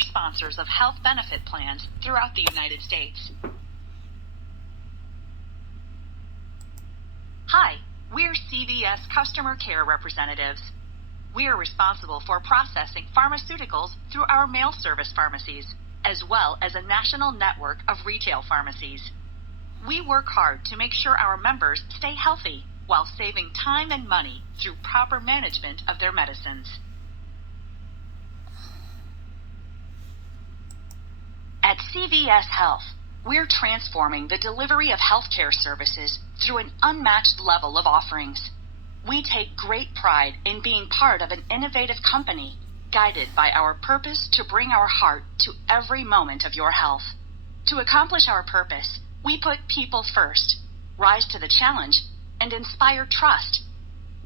sponsors of health benefit plans throughout the United States. Hi, we're CVS Customer Care Representatives. We are responsible for processing pharmaceuticals through our mail service pharmacies, as well as a national network of retail pharmacies. We work hard to make sure our members stay healthy while saving time and money through proper management of their medicines. At CVS Health, we're transforming the delivery of healthcare services through an unmatched level of offerings. We take great pride in being part of an innovative company guided by our purpose to bring our heart to every moment of your health. To accomplish our purpose, we put people first, rise to the challenge, and inspire trust.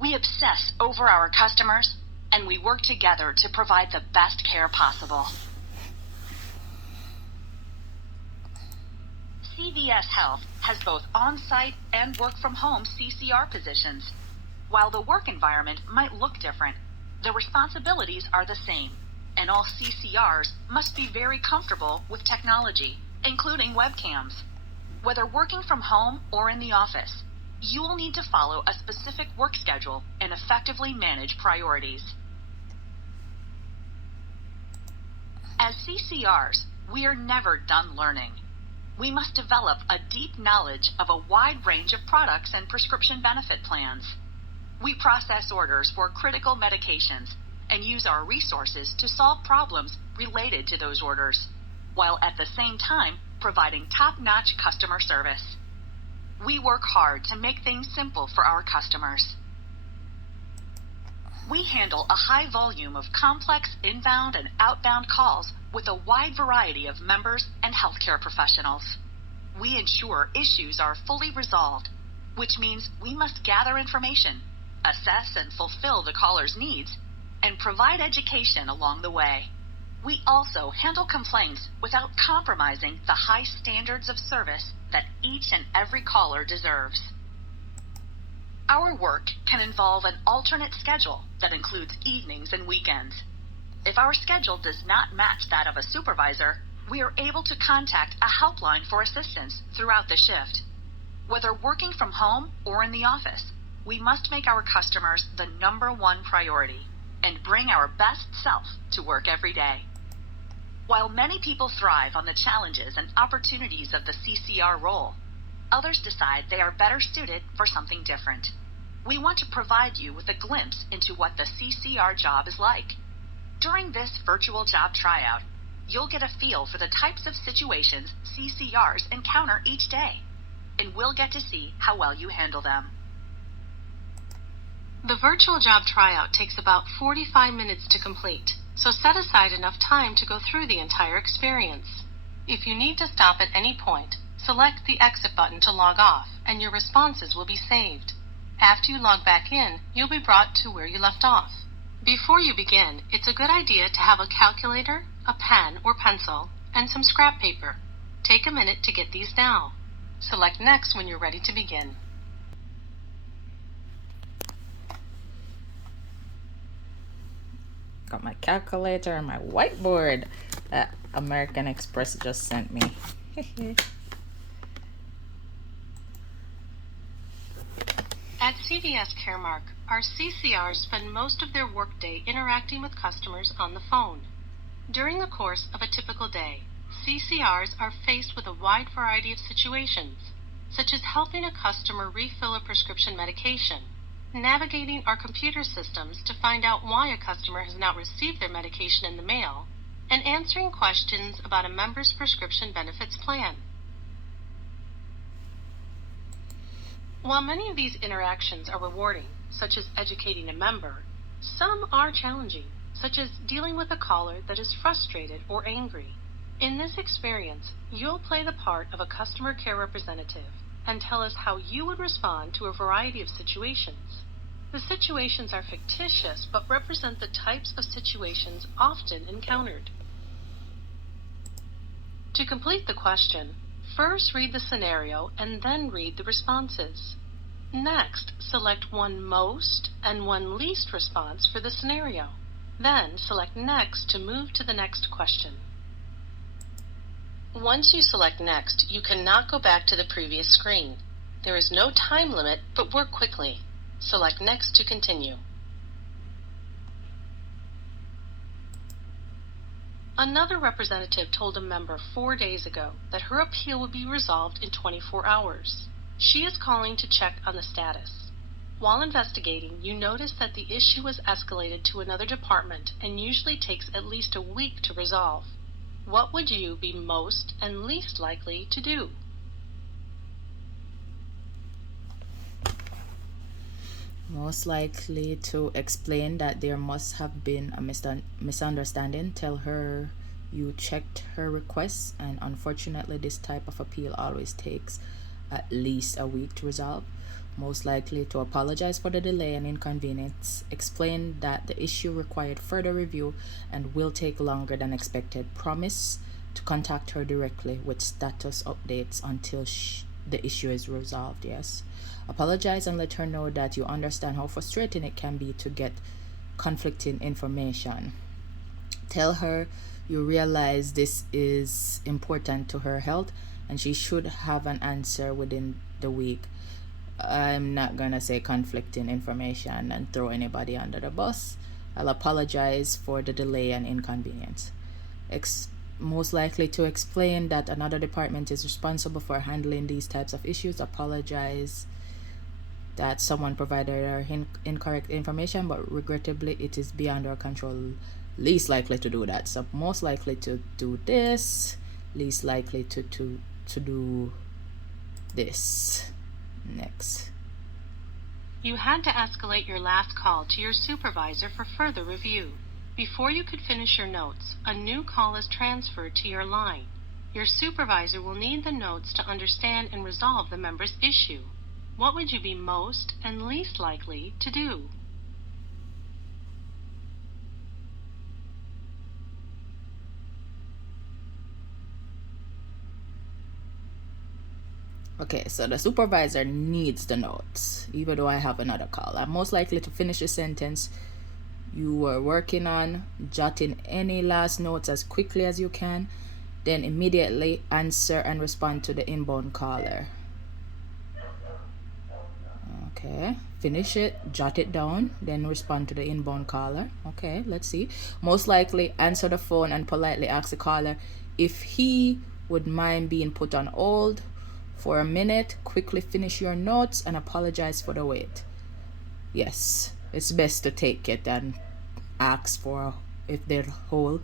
We obsess over our customers, and we work together to provide the best care possible. CVS Health has both on-site and work-from-home CCR positions. While the work environment might look different, the responsibilities are the same, and all CCRs must be very comfortable with technology, including webcams. Whether working from home or in the office, you will need to follow a specific work schedule and effectively manage priorities. As CCRs, we are never done learning. We must develop a deep knowledge of a wide range of products and prescription benefit plans. We process orders for critical medications and use our resources to solve problems related to those orders, while at the same time providing top-notch customer service. We work hard to make things simple for our customers. We handle a high volume of complex inbound and outbound calls with a wide variety of members and healthcare professionals. We ensure issues are fully resolved, which means we must gather information, assess and fulfill the caller's needs, and provide education along the way. We also handle complaints without compromising the high standards of service that each and every caller deserves. Our work can involve an alternate schedule that includes evenings and weekends. If our schedule does not match that of a supervisor, we are able to contact a helpline for assistance throughout the shift. Whether working from home or in the office, we must make our customers the #1 priority and bring our best self to work every day. While many people thrive on the challenges and opportunities of the CCR role, others decide they are better suited for something different. We want to provide you with a glimpse into what the CCR job is like. During this virtual job tryout, you'll get a feel for the types of situations CCRs encounter each day, and we'll get to see how well you handle them. The virtual job tryout takes about 45 minutes to complete, so set aside enough time to go through the entire experience. If you need to stop at any point, select the exit button to log off, and your responses will be saved. After you log back in, you'll be brought to where you left off. Before you begin, it's a good idea to have a calculator, a pen or pencil, and some scrap paper. Take a minute to get these now. Select Next when you're ready to begin. Got my calculator and my whiteboard that American Express just sent me. At CVS Caremark, our CCRs spend most of their workday interacting with customers on the phone. During the course of a typical day, CCRs are faced with a wide variety of situations, such as helping a customer refill a prescription medication, navigating our computer systems to find out why a customer has not received their medication in the mail, and answering questions about a member's prescription benefits plan. While many of these interactions are rewarding, such as educating a member, some are challenging, such as dealing with a caller that is frustrated or angry. In this experience, you'll play the part of a customer care representative and tell us how you would respond to a variety of situations. The situations are fictitious but represent the types of situations often encountered. To complete the question, first read the scenario and then read the responses. Next, select one most and one least response for the scenario. Then select Next to move to the next question. Once you select Next, you cannot go back to the previous screen. There is no time limit, but work quickly. Select Next to continue. Another representative told a member 4 days ago that her appeal would be resolved in 24 hours. She is calling to check on the status. While investigating, you notice that the issue was escalated to another department and usually takes at least a week to resolve. What would you be most and least likely to do? Most likely to explain that there must have been a misunderstanding. Tell her you checked her requests, and unfortunately this type of appeal always takes at least a week to resolve. Most likely to apologize for the delay and inconvenience. Explain that the issue required further review and will take longer than expected. Promise to contact her directly with status updates until the issue is resolved. Yes. Apologize and let her know that you understand how frustrating it can be to get conflicting information. Tell her you realize this is important to her health and she should have an answer within the week. I'm not gonna say conflicting information and throw anybody under the bus. I'll apologize for the delay and inconvenience. Most likely to explain that another department is responsible for handling these types of issues. Apologize that someone provided our incorrect information, but regrettably it is beyond our control. Least likely to do that. So most likely to do this, least likely to do this. Next. You had to escalate your last call to your supervisor for further review. Before you could finish your notes, a new call is transferred to your line. Your supervisor will need the notes to understand and resolve the member's issue. What would you be most and least likely to do? Okay, so the supervisor needs the notes, even though I have another call. I'm most likely to finish the sentence you were working on, jotting any last notes as quickly as you can, then immediately answer and respond to the inbound caller. Okay, finish it, jot it down, then respond to the inbound caller. Okay, let's see. Most likely answer the phone and politely ask the caller if he would mind being put on hold for a minute. Quickly finish your notes and apologize for the wait. Yes, it's best to take it and ask for if they're whole.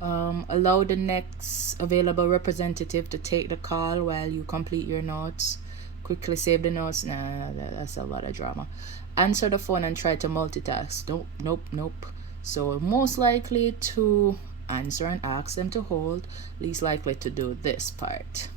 Allow the next available representative to take the call while you complete your notes. Quickly save the notes. Nah, that's a lot of drama. Answer the phone and try to multitask. Nope. So most likely to answer and ask them to hold. Least likely to do this part.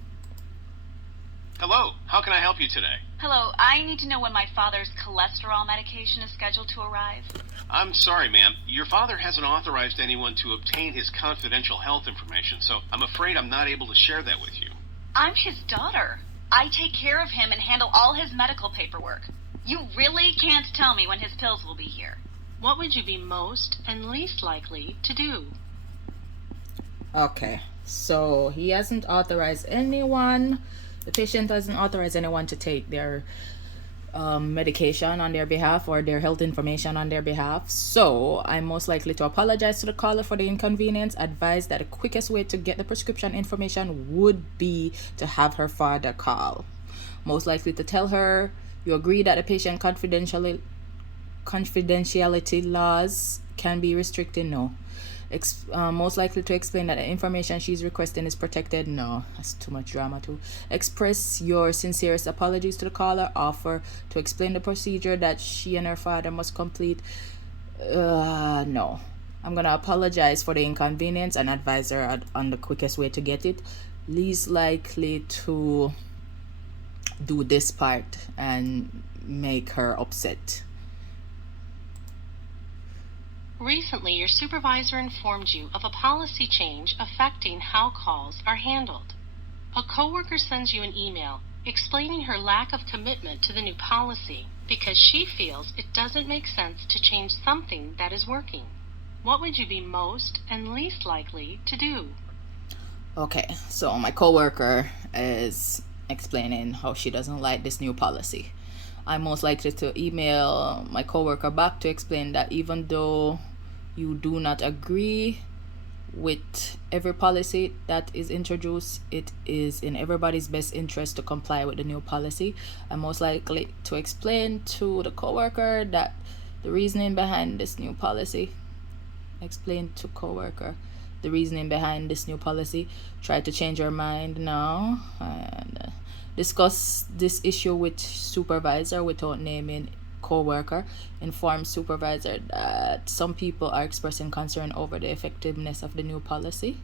Hello, how can I help you today? Hello, I need to know when my father's cholesterol medication is scheduled to arrive. I'm sorry, ma'am. Your father hasn't authorized anyone to obtain his confidential health information, so I'm afraid I'm not able to share that with you. I'm his daughter. I take care of him and handle all his medical paperwork. You really can't tell me when his pills will be here. What would you be most and least likely to do? Okay, so he hasn't authorized anyone. The patient doesn't authorize anyone to take their medication on their behalf or their health information on their behalf. So I'm most likely to apologize to the caller for the inconvenience. Advise that the quickest way to get the prescription information would be to have her father call. Most likely to tell her you agree that the patient confidentiality laws can be restricted. No. Most likely to explain that the information she's requesting is protected. No, that's too much drama too. Express your sincerest apologies to the caller. Offer to explain the procedure that she and her father must complete. No. I'm gonna apologize for the inconvenience and advise her on the quickest way to get it. Least likely to do this part and make her upset. Recently, your supervisor informed you of a policy change affecting how calls are handled. A coworker sends you an email explaining her lack of commitment to the new policy because she feels it doesn't make sense to change something that is working. What would you be most and least likely to do? Okay, so my coworker is explaining how she doesn't like this new policy. I'm most likely to email my coworker back to explain that even though you do not agree with every policy that is introduced, it is in everybody's best interest to comply with the new policy. I'm most likely to explain to the coworker that the reasoning behind this new policy. Explain to coworker the reasoning behind this new policy. Try to change your mind now and discuss this issue with supervisor without naming co-worker. Inform supervisor that some people are expressing concern over the effectiveness of the new policy.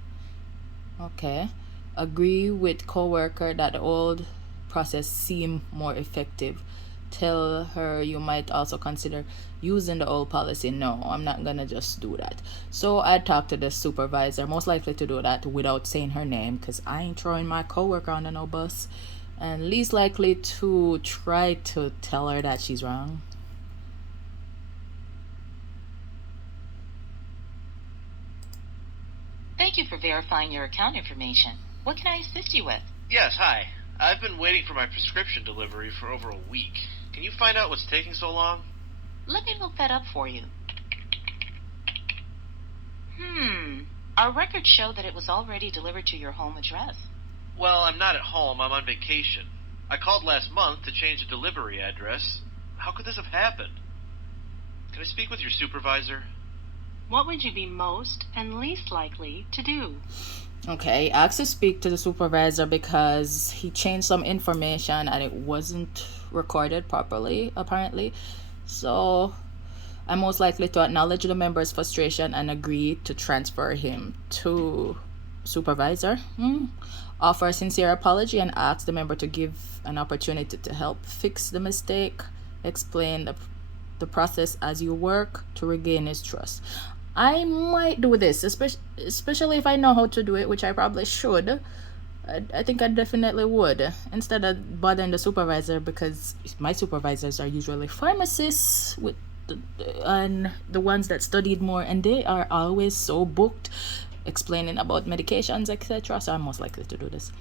Okay. Agree with co-worker that the old process seem more effective. Tell her you might also consider using the old policy. No, I'm not gonna just do that. So I talked to the supervisor, most likely to do that without saying her name, because I ain't throwing my coworker on no bus. And least likely to try to tell her that she's wrong. Thank you for verifying your account information. What can I assist you with? Yes, hi. I've been waiting for my prescription delivery for over a week. Can you find out what's taking so long? Let me look that up for you. Our records show that it was already delivered to your home address. Well, I'm not at home. I'm on vacation. I called last month to change the delivery address. How could this have happened? Can I speak with your supervisor? What would you be most and least likely to do? Okay, I asked to speak to the supervisor because he changed some information and it wasn't recorded properly, apparently. So I'm most likely to acknowledge the member's frustration and agree to transfer him to supervisor. Offer a sincere apology and ask the member to give an opportunity to help fix the mistake. Explain the process as you work to regain his trust. I might do this, especially if I know how to do it, which I probably should. I think I definitely would, instead of bothering the supervisor, because my supervisors are usually pharmacists and the ones that studied more, and they are always so booked explaining about medications, etc. So I'm most likely to do this.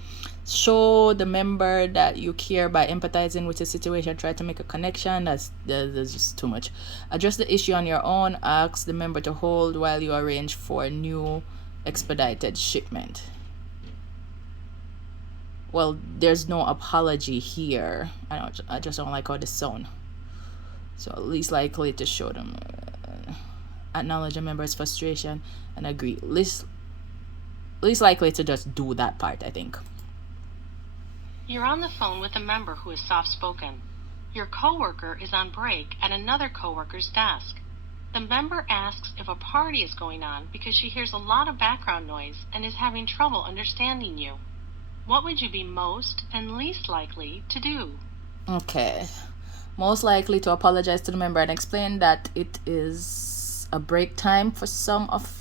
Show the member that you care by empathizing with the situation. Try to make a connection. That's just too much. Address the issue on your own. Ask the member to hold while you arrange for a new expedited shipment. Well, there's no apology here. I just don't like how this sound. So least likely to show them, acknowledge a member's frustration and agree. Least likely to just do that part, I think. You're on the phone with a member who is soft-spoken. Your coworker is on break at another coworker's desk. The member asks if a party is going on because she hears a lot of background noise and is having trouble understanding you. What would you be most and least likely to do? Okay. Most likely to apologize to the member and explain that it is a break time for some of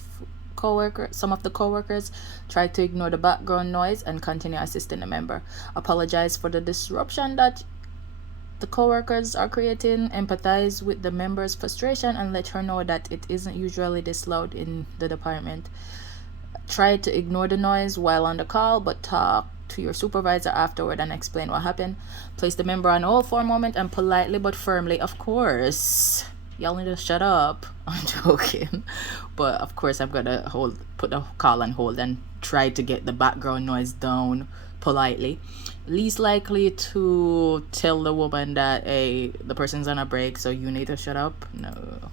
the coworkers. Try to ignore the background noise and continue assisting the member. Apologize for the disruption that the coworkers are creating. Empathize with the member's frustration and let her know that it isn't usually this loud in the department. Try to ignore the noise while on the call, but talk to your supervisor afterward and explain what happened. Place the member on hold for a moment and politely but firmly, of course, y'all need to shut up. I'm joking. But of course I'm gonna put the call on hold and try to get the background noise down politely. Least likely to tell the woman that, hey, the person's on a break, so you need to shut up. No.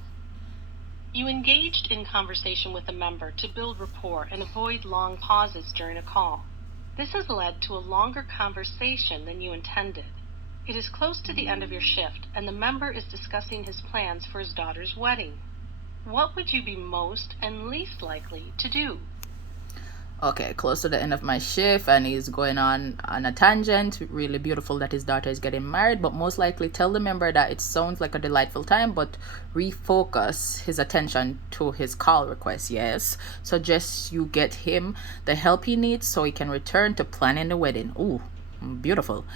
You engaged in conversation with a member to build rapport and avoid long pauses during a call. This has led to a longer conversation than you intended. It is close to the end of your shift, and the member is discussing his plans for his daughter's wedding. What would you be most and least likely to do? Okay, close to the end of my shift, and he's going on a tangent. Really beautiful that his daughter is getting married, but most likely tell the member that it sounds like a delightful time, but refocus his attention to his call request. Yes, suggest you get him the help he needs so he can return to planning the wedding. Ooh, beautiful.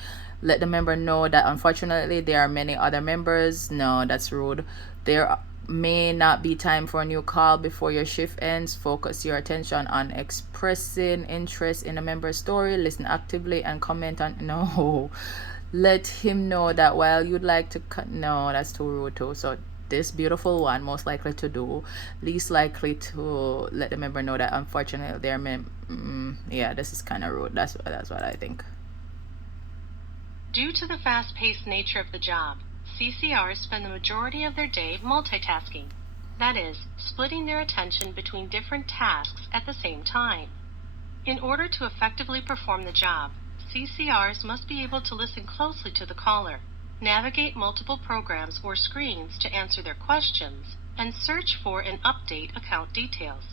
Let the member know that unfortunately there are many other members. No, that's rude. There may not be time for a new call before your shift ends. Focus your attention on expressing interest in a member's story. Listen actively and comment on no. Let him know that while you'd like to no, that's too rude too. So this beautiful one, most likely to do, least likely to let the member know that unfortunately they're yeah, this is kind of rude. That's what I think. Due to the fast-paced nature of the job, CCRs spend the majority of their day multitasking. That is, splitting their attention between different tasks at the same time. In order to effectively perform the job, CCRs must be able to listen closely to the caller, navigate multiple programs or screens to answer their questions, and search for and update account details.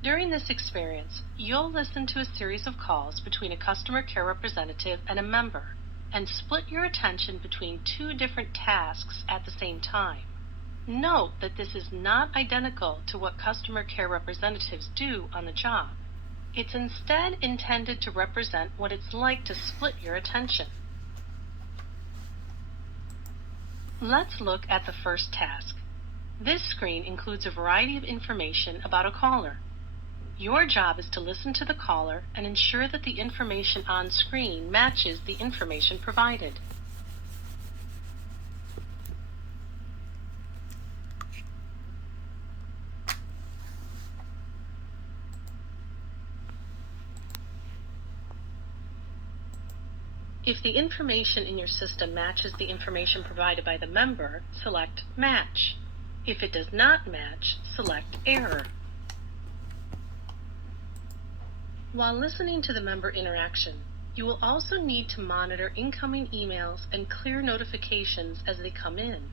During this experience, you'll listen to a series of calls between a customer care representative and a member, and split your attention between two different tasks at the same time. Note that this is not identical to what customer care representatives do on the job. It's instead intended to represent what it's like to split your attention. Let's look at the first task. This screen includes a variety of information about a caller. Your job is to listen to the caller and ensure that the information on screen matches the information provided. If the information in your system matches the information provided by the member, select Match. If it does not match, select Error. While listening to the member interaction, you will also need to monitor incoming emails and clear notifications as they come in.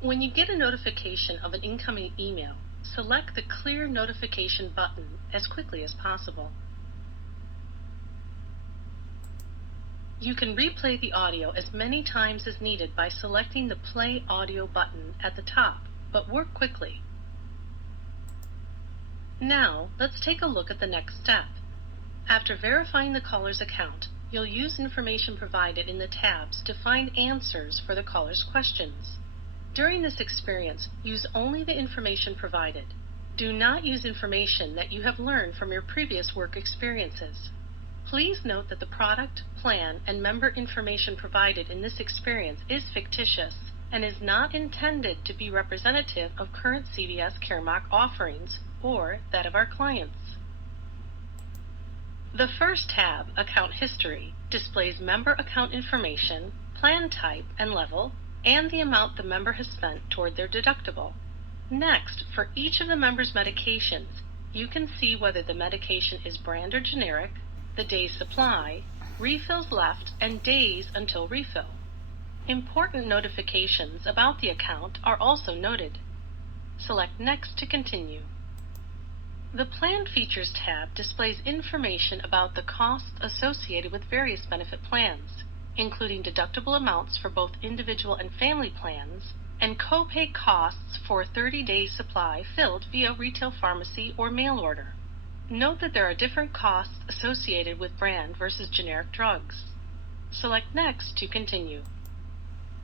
When you get a notification of an incoming email, select the Clear Notification button as quickly as possible. You can replay the audio as many times as needed by selecting the Play Audio button at the top, but work quickly. Now, let's take a look at the next step. After verifying the caller's account, you'll use information provided in the tabs to find answers for the caller's questions. During this experience, use only the information provided. Do not use information that you have learned from your previous work experiences. Please note that the product, plan, and member information provided in this experience is fictitious and is not intended to be representative of current CVS Caremark offerings or that of our clients. The first tab, Account History, displays member account information, plan type and level, and the amount the member has spent toward their deductible. Next, for each of the member's medications, you can see whether the medication is brand or generic, the day's supply, refills left, and days until refill. Important notifications about the account are also noted. Select Next to continue. The Plan Features tab displays information about the costs associated with various benefit plans, including deductible amounts for both individual and family plans, and copay costs for 30-day supply filled via retail pharmacy or mail order. Note that there are different costs associated with brand versus generic drugs. Select Next to continue.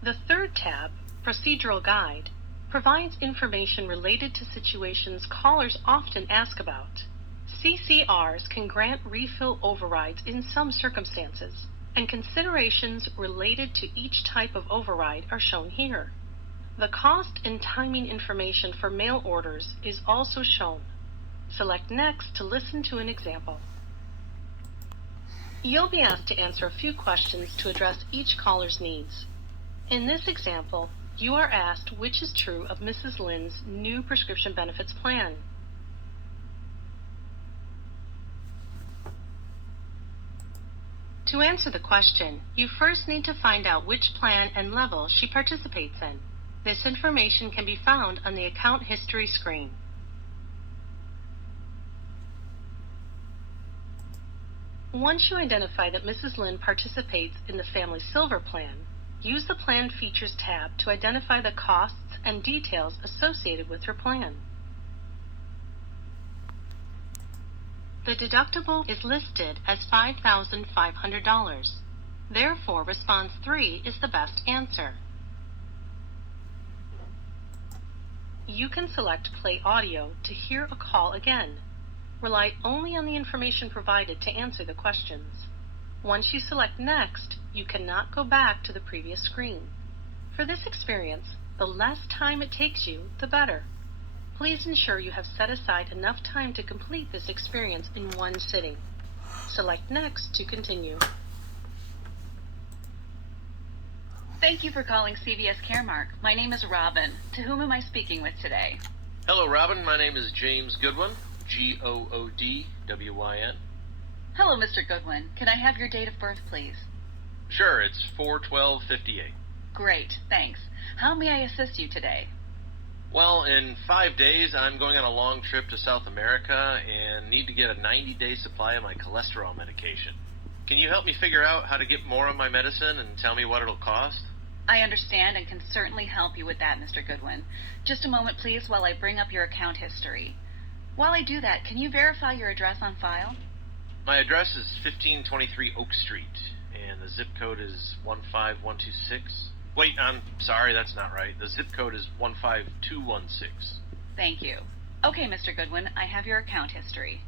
The third tab, Procedural Guide, provides information related to situations callers often ask about. CCRs can grant refill overrides in some circumstances, and considerations related to each type of override are shown here. The cost and timing information for mail orders is also shown. Select Next to listen to an example. You'll be asked to answer a few questions to address each caller's needs. In this example, you are asked which is true of Mrs. Lynn's new prescription benefits plan. To answer the question, you first need to find out which plan and level she participates in. This information can be found on the Account History screen. Once you identify that Mrs. Lynn participates in the Family Silver plan, use the Plan Features tab to identify the costs and details associated with her plan. The deductible is listed as $5,500. Therefore, response 3 is the best answer. You can select Play Audio to hear a call again. Rely only on the information provided to answer the questions. Once you select Next, you cannot go back to the previous screen. For this experience, the less time it takes you, the better. Please ensure you have set aside enough time to complete this experience in one sitting. Select Next to continue. Thank you for calling CVS Caremark. My name is Robin. To whom am I speaking with today? Hello, Robin. My name is James Goodwin. Goodwyn. Hello, Mr. Goodwin. Can I have your date of birth, please? Sure, it's 4/12/58. Great, thanks. How may I assist you today? Well, in 5 days, I'm going on a long trip to South America and need to get a 90-day supply of my cholesterol medication. Can you help me figure out how to get more of my medicine and tell me what it'll cost? I understand and can certainly help you with that, Mr. Goodwin. Just a moment, please, while I bring up your account history. While I do that, can you verify your address on file? My address is 1523 Oak Street, and the zip code is 15126. Wait, I'm sorry, that's not right. The zip code is 15216. Thank you. Okay, Mr. Goodwin, I have your account history.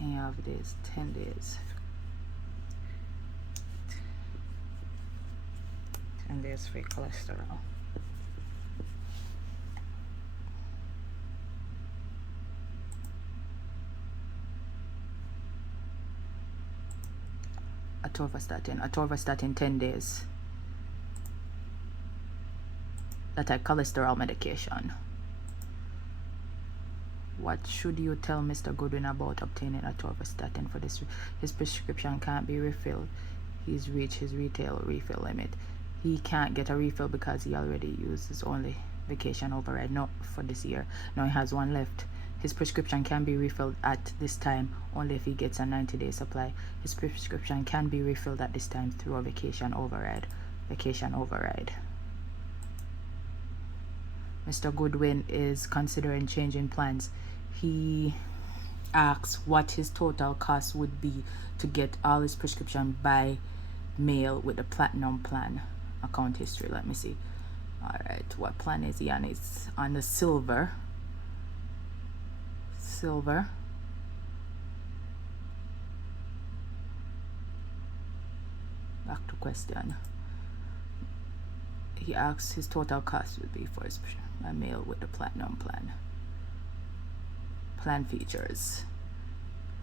And you have this 10 days. 10 days free cholesterol. Atorvastatin 10 days. That's a cholesterol medication. What should you tell Mr. Goodwin about obtaining atorvastatin for this? His prescription can't be refilled. He's reached his retail refill limit. He can't get a refill because he already used his only vacation override for this year. Now he has one left. His prescription can be refilled at this time only if he gets a 90-day supply. His prescription can be refilled at this time through a vacation override. Mr. Goodwin is considering changing plans. He asks what his total cost would be to get all his prescription by mail with the platinum plan. Account history, let me see. Alright, what plan is he on? It's on the silver. Back to question. He asks his total cost would be for his mail with the platinum plan. Plan features.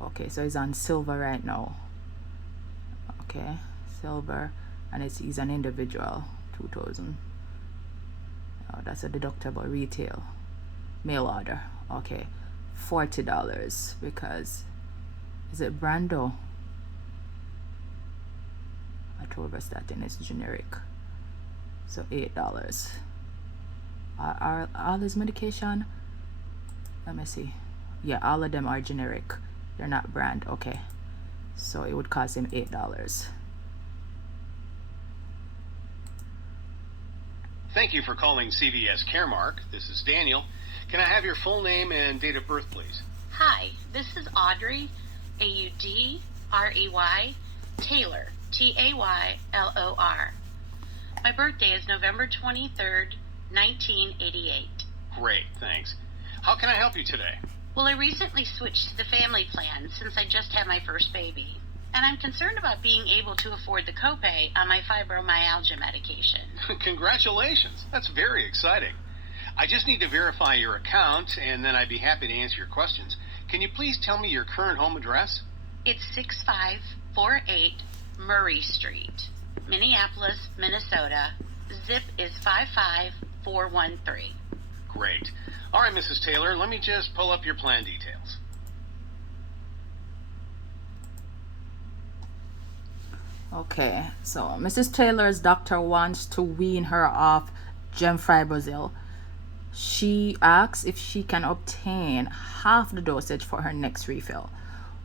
Okay, so he's on silver right now. Okay, silver, and he's an individual. 2,000. Oh, that's a deductible retail mail order. Okay, $40 because is it Brando? Atorvastatin is generic. So $8. Are all his medication? Let me see. Yeah, all of them are generic. They're not brand. Okay. So it would cost him $8. Thank you for calling CVS Caremark. This is Daniel. Can I have your full name and date of birth, please? Hi, this is Audrey, Audrey, Taylor, Taylor. My birthday is November 23rd, 1988. Great, thanks. How can I help you today? Well, I recently switched to the family plan since I just had my first baby. And I'm concerned about being able to afford the copay on my fibromyalgia medication. Congratulations. That's very exciting. I just need to verify your account, and then I'd be happy to answer your questions. Can you please tell me your current home address? It's 6548 Murray Street, Minneapolis, Minnesota. Zip is 55413. Great. All right, Mrs. Taylor, let me just pull up your plan details. Okay, so Mrs. Taylor's doctor wants to wean her off gemfibrozil. She asks if she can obtain half the dosage for her next refill.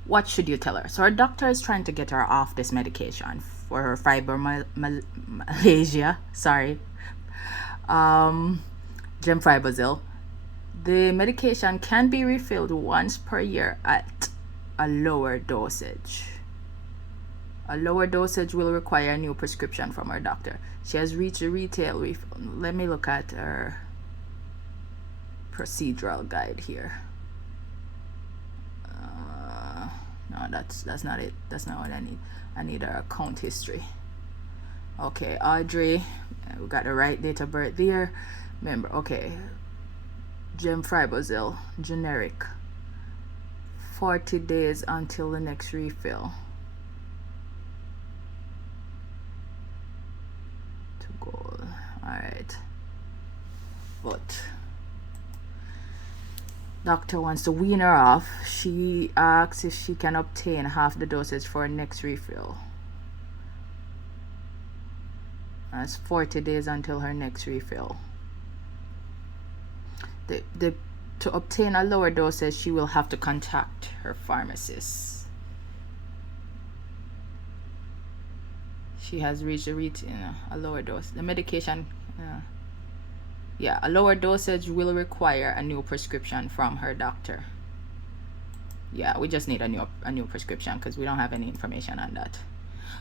What should you tell her? So her doctor is trying to get her off this medication for her fibromyalgia. Gemfibrozil. The medication can be refilled once per year at a lower dosage. A lower dosage will require a new prescription from her doctor. She has reached a retail refill. Let me look at her procedural guide here. No, that's not it. That's not what I need. I need her account history. Okay, Audrey, we got the right date of birth there. Remember, okay, gemfibrozil, generic, 40 days until the next refill. To go, all right, but doctor wants to wean her off. She asks if she can obtain half the dosage for her next refill. That's 40 days until her next refill. To obtain a lower dosage, she will have to contact her pharmacist. She has reached a lower dose. The medication, a lower dosage will require a new prescription from her doctor. Yeah, we just need a new prescription because we don't have any information on that.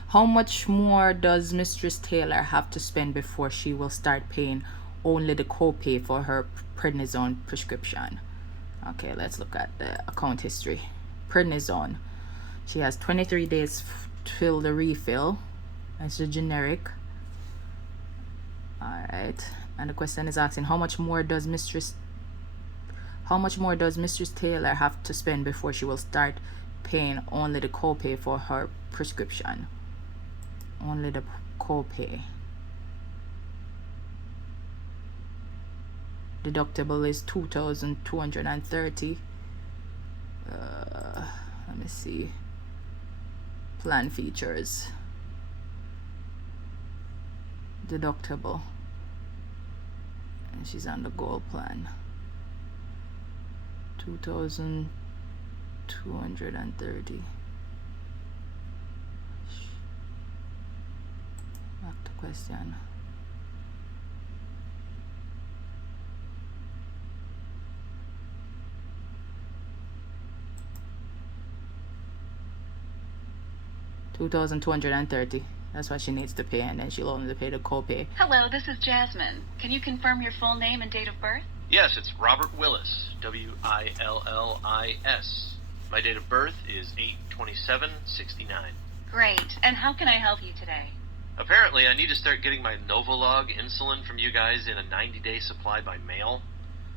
How much more does Mistress Taylor have to spend before she will start paying only the copay for her prednisone prescription? Okay, let's look at the account history. Prednisone. She has 23 days till the refill. It's a generic. All right. And the question is asking how much more does Mistress Taylor have to spend before she will start paying only the copay for her prescription? Only the copay. Deductible is $2,230. Let me see. Plan features. Deductible. And she's on the gold plan. $2,230. Back to question. $2,230. That's what she needs to pay, and then she'll only pay the copay. Hello, this is Jasmine. Can you confirm your full name and date of birth? Yes, it's Robert Willis, Willis. My date of birth is 8/27/69. Great. And how can I help you today? Apparently, I need to start getting my Novolog insulin from you guys in a 90-day supply by mail.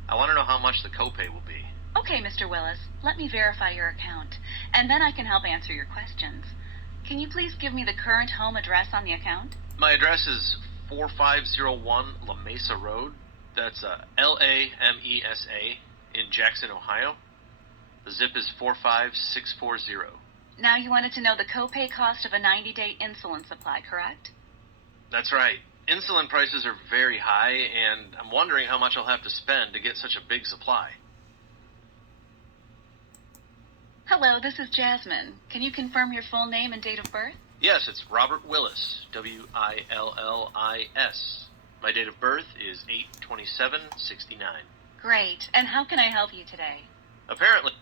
I want to know how much the copay will be. Okay, Mr. Willis. Let me verify your account, and then I can help answer your questions. Can you please give me the current home address on the account? My address is 4501 La Mesa Road. That's LAMESA in Jackson, Ohio. The zip is 45640. Now you wanted to know the copay cost of a 90-day insulin supply, correct? That's right. Insulin prices are very high, and I'm wondering how much I'll have to spend to get such a big supply. Hello, this is Jasmine. Can you confirm your full name and date of birth? Yes, it's Robert Willis, Willis. My date of birth is 8/27/69. Great. And how can I help you today? Apparently.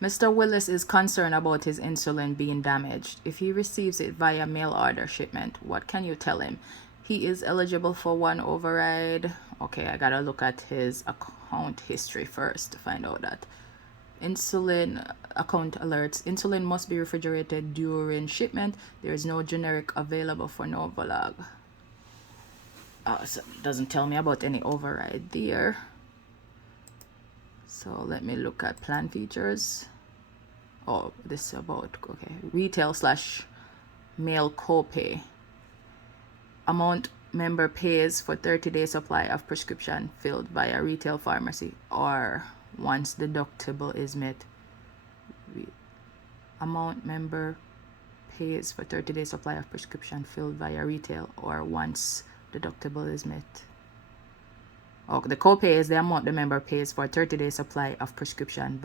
Mr. Willis is concerned about his insulin being damaged. If he receives it via mail order shipment, what can you tell him? He is eligible for one override. Okay, I gotta look at his account history first to find out that. Insulin account alerts. Insulin must be refrigerated during shipment. There is no generic available for Novolog. So it doesn't tell me about any override there. So let me look at plan features. Oh, this is about, okay, retail / mail copay. Amount member pays for 30-day supply of prescription filled via retail pharmacy or once deductible is met. Amount member pays for 30-day supply of prescription filled via retail or once deductible is met. Oh, the copay is the amount the member pays for a 30-day supply of prescription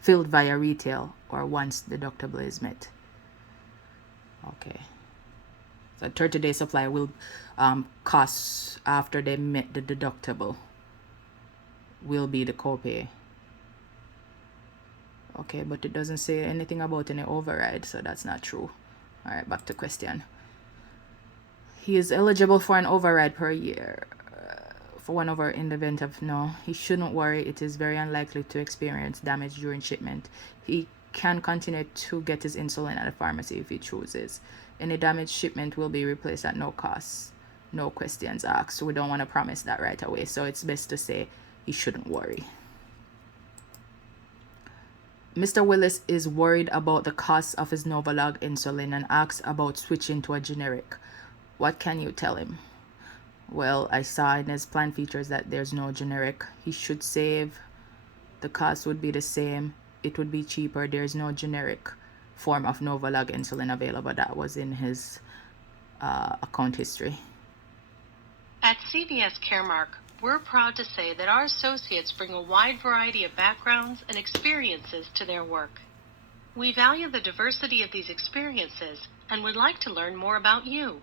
filled via retail or once deductible is met. Okay. So 30-day supply will cost after they met the deductible will be the copay. Okay, but it doesn't say anything about any override, so that's not true. All right, back to question. He is eligible for an override per year. For one over in the event of no, he shouldn't worry. It is very unlikely to experience damage during shipment. He can continue to get his insulin at a pharmacy if he chooses. Any damaged shipment will be replaced at no cost. No questions asked. So we don't want to promise that right away. So it's best to say he shouldn't worry. Mr. Willis is worried about the cost of his Novolog insulin and asks about switching to a generic. What can you tell him? Well, I saw in his plan features that there's no generic. He should save. The cost would be the same. It would be cheaper. There's no generic form of Novolog insulin available. That was in his account history. At CVS Caremark, we're proud to say that our associates bring a wide variety of backgrounds and experiences to their work. We value the diversity of these experiences and would like to learn more about you.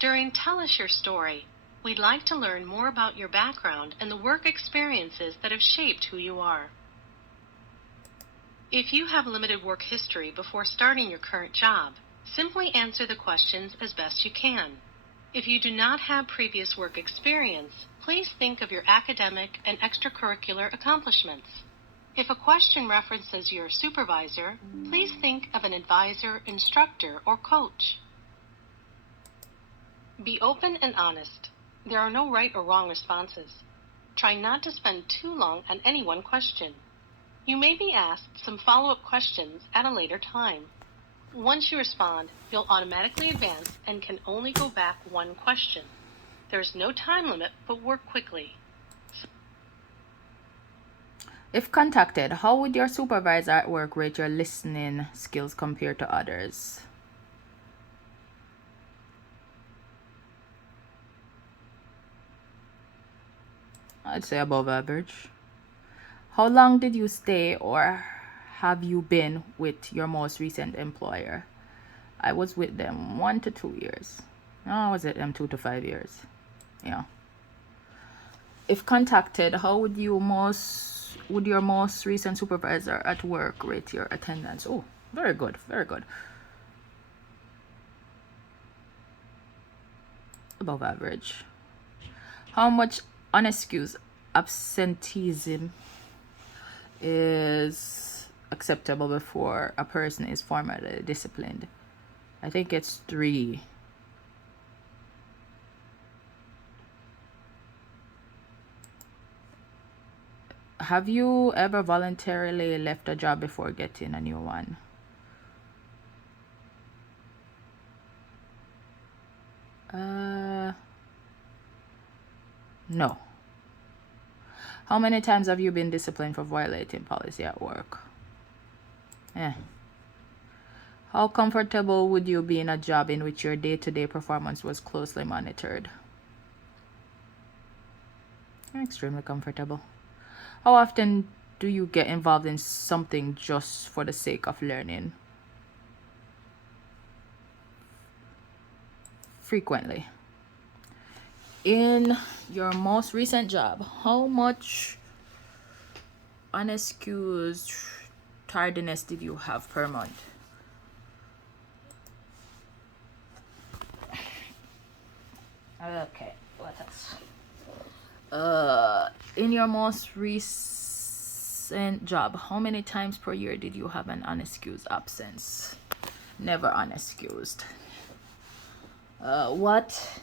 During Tell Us Your Story, we'd like to learn more about your background and the work experiences that have shaped who you are. If you have limited work history before starting your current job, simply answer the questions as best you can. If you do not have previous work experience, please think of your academic and extracurricular accomplishments. If a question references your supervisor, please think of an advisor, instructor, or coach. Be open and honest. There are no right or wrong responses. Try not to spend too long on any one question. You may be asked some follow-up questions at a later time. Once you respond, you'll automatically advance and can only go back one question. There's no time limit, but work quickly. If contacted, how would your supervisor at work rate your listening skills compared to others? I'd say above average. How long did you stay or have you been with your most recent employer? I was with them 1 to 2 years. No, I was at them 2 to 5 years. Yeah. If contacted, how would your most recent supervisor at work rate your attendance? Oh, very good, very good. Above average. How much unexcused absenteeism is acceptable before a person is formally disciplined? I think it's 3. Have you ever voluntarily left a job before getting a new one? No. How many times have you been disciplined for violating policy at work? How comfortable would you be in a job in which your day-to-day performance was closely monitored? Extremely comfortable. How often do you get involved in something just for the sake of learning? Frequently. In your most recent job, how much unexcused tardiness did you have per month? Okay, what else? In your most recent job, how many times per year did you have an unexcused absence? Never unexcused. What?